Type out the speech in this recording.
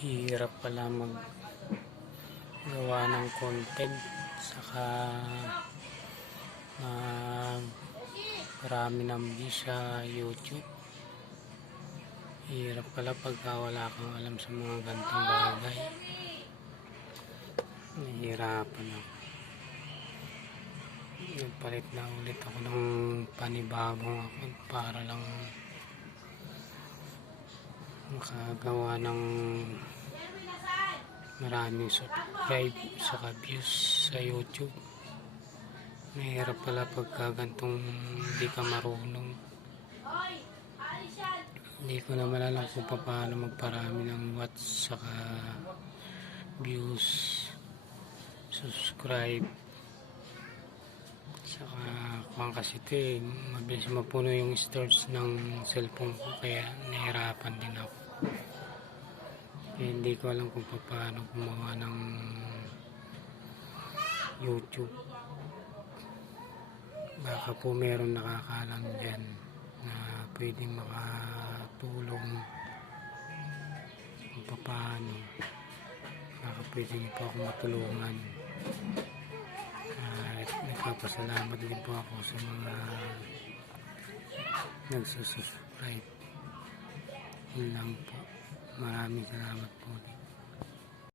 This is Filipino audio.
Hirap pala maggawa ng content saka marami ng views sa YouTube. Hirap pala pagka wala kang alam sa mga ganitong bagay. Nahihirapan ako. Nagpalit na ulit ako ng panibagong account para lang makagawa ng maraming subscribe saka views sa YouTube. Mahirap pala pagka gantong hindi ka marunong. Hindi ko naman alam kung paano magparami ng watch saka views, subscribe saka kung kasi ito mabilis mapuno yung storage ng cellphone ko, kaya nahirapan din ako. Kaya hindi ko alam kung paano gumawa ng YouTube. Baka po meron nakakalam dyan na pwedeng makatulong kung paano. Baka pwedeng po ako matulungan. Nagpapasalamat din po ako sa mga nagsusubscribe. Yun lang po. Maraming salamat po.